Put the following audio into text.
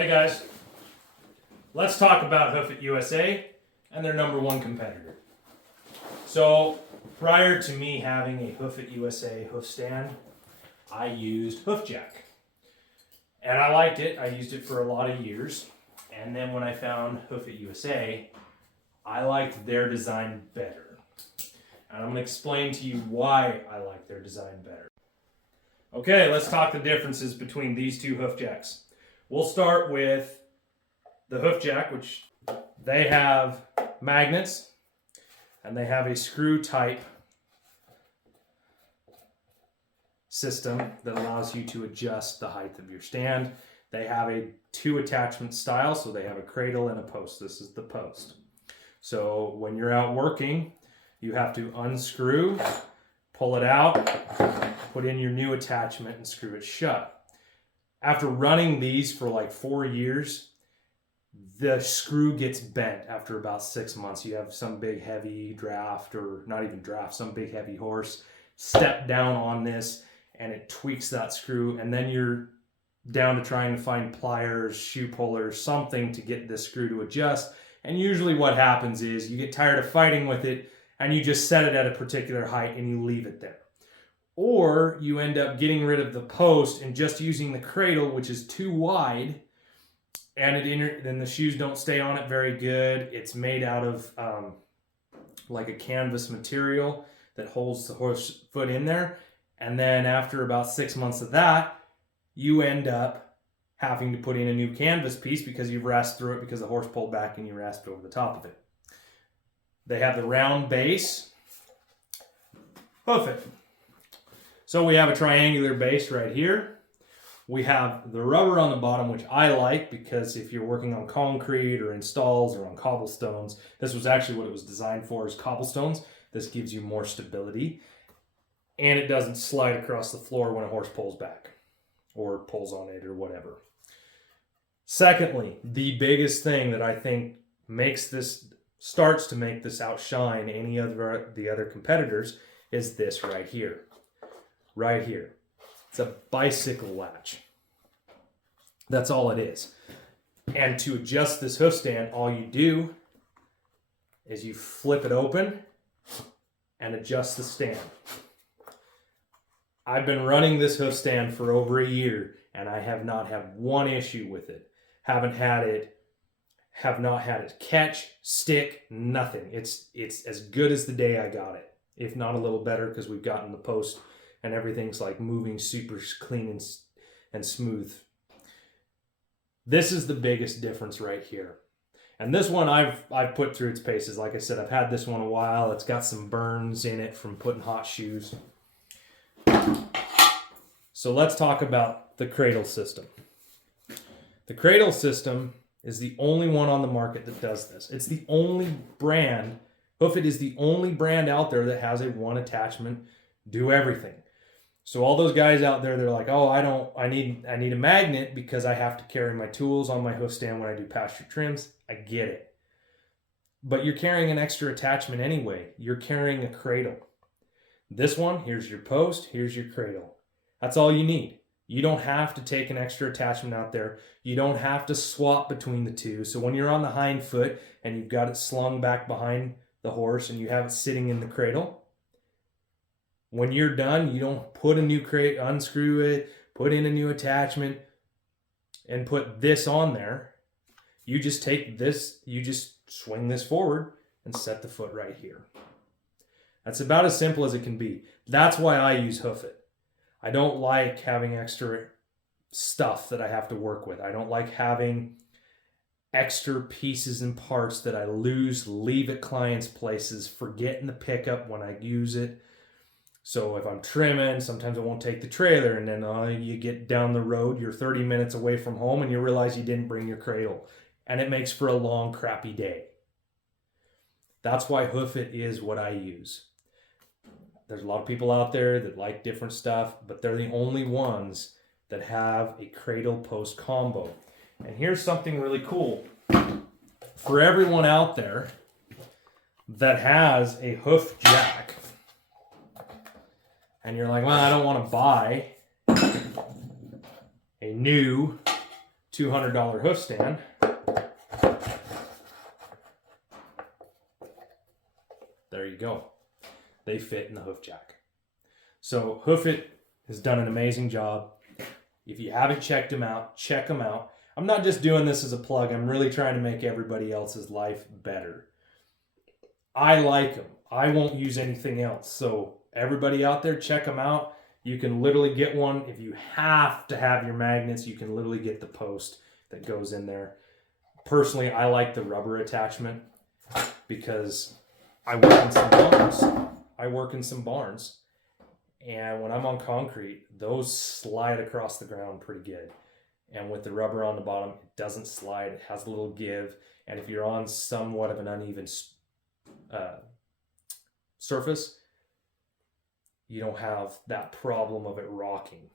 Hey guys, let's talk about HOOF-it USA and their #1 competitor. So prior to me having a HOOF-it USA hoof stand, I used Hoof Jack. And I liked it. I used it for a lot of years. And then when I found HOOF-it USA, I liked their design better. And I'm going to explain to you why I like their design better. Okay, let's talk the differences between these two hoof jacks. We'll start with the hoof jack, which they have magnets and they have a screw type system that allows you to adjust the height of your stand. They have a 2 attachment style, so they have a cradle and a post. This is the post. So when you're out working, you have to unscrew, pull it out, put in your new attachment and screw it shut. After running these for like 4 years, the screw gets bent after about 6 months. You have some big heavy draft, or not even draft, some big heavy horse step down on this and it tweaks that screw, and then you're down to trying to find pliers, shoe pullers, something to get this screw to adjust. And usually what happens is you get tired of fighting with it and you just set it at a particular height and you leave it there. Or you end up getting rid of the post and just using the cradle, which is too wide, and then the shoes don't stay on it very good. It's made out of like a canvas material that holds the horse foot in there. And then after about 6 months of that, you end up having to put in a new canvas piece because you've rasped through it because the horse pulled back and you rasped over the top of it. They have the round base. Hoof-it. So we have a triangular base right here. We have the rubber on the bottom, which I like because if you're working on concrete or in stalls or on cobblestones, this was actually what it was designed for, is cobblestones. This gives you more stability and it doesn't slide across the floor when a horse pulls back or pulls on it or whatever. Secondly, the biggest thing that I think starts to make this outshine any of the other competitors is this right here. Right here. It's a bicycle latch. That's all it is. And to adjust this hoof stand, all you do is you flip it open and adjust the stand. I've been running this hoof stand for over a year and I have not had one issue with it. Have not had it catch, stick, nothing. It's as good as the day I got it, if not a little better, because we've gotten the post and everything's like moving super clean and smooth. This is the biggest difference right here. And this one I've put through its paces. Like I said, I've had this one a while. It's got some burns in it from putting hot shoes. So let's talk about the cradle system. The cradle system is the only one on the market that does this. It's the only brand. HOOF-it is the only brand out there that has a 1 attachment, do everything. So all those guys out there, they're like, oh, I need a magnet because I have to carry my tools on my hoof stand when I do pasture trims. I get it. But you're carrying an extra attachment anyway. You're carrying a cradle. This one, here's your post, here's your cradle. That's all you need. You don't have to take an extra attachment out there. You don't have to swap between the two. So when you're on the hind foot and you've got it slung back behind the horse and you have it sitting in the cradle, when you're done, you don't put a new crate, unscrew it, put in a new attachment, and put this on there. You just take this, you just swing this forward and set the foot right here. That's about as simple as it can be. That's why I use HOOF-it. I don't like having extra stuff that I have to work with. I don't like having extra pieces and parts that I leave at clients' places, forget in the pickup when I use it. So if I'm trimming, sometimes I won't take the trailer, and then you get down the road, you're 30 minutes away from home and you realize you didn't bring your cradle. And it makes for a long, crappy day. That's why HOOF-it is what I use. There's a lot of people out there that like different stuff, but they're the only ones that have a cradle post combo. And here's something really cool. For everyone out there that has a hoof jack, and you're like, well, I don't want to buy a new $200 hoof stand. There you go. They fit in the hoof jack. So HOOF-it has done an amazing job. If you haven't checked them out, check them out. I'm not just doing this as a plug. I'm really trying to make everybody else's life better. I like them. I won't use anything else. So everybody out there, check them out. You can literally get one. If you have to have your magnets, you can literally get the post that goes in there. Personally, I like the rubber attachment because I work in some barns. And when I'm on concrete, those slide across the ground pretty good. And with the rubber on the bottom, it doesn't slide. It has a little give. And if you're on somewhat of an uneven surface, you don't have that problem of it rocking.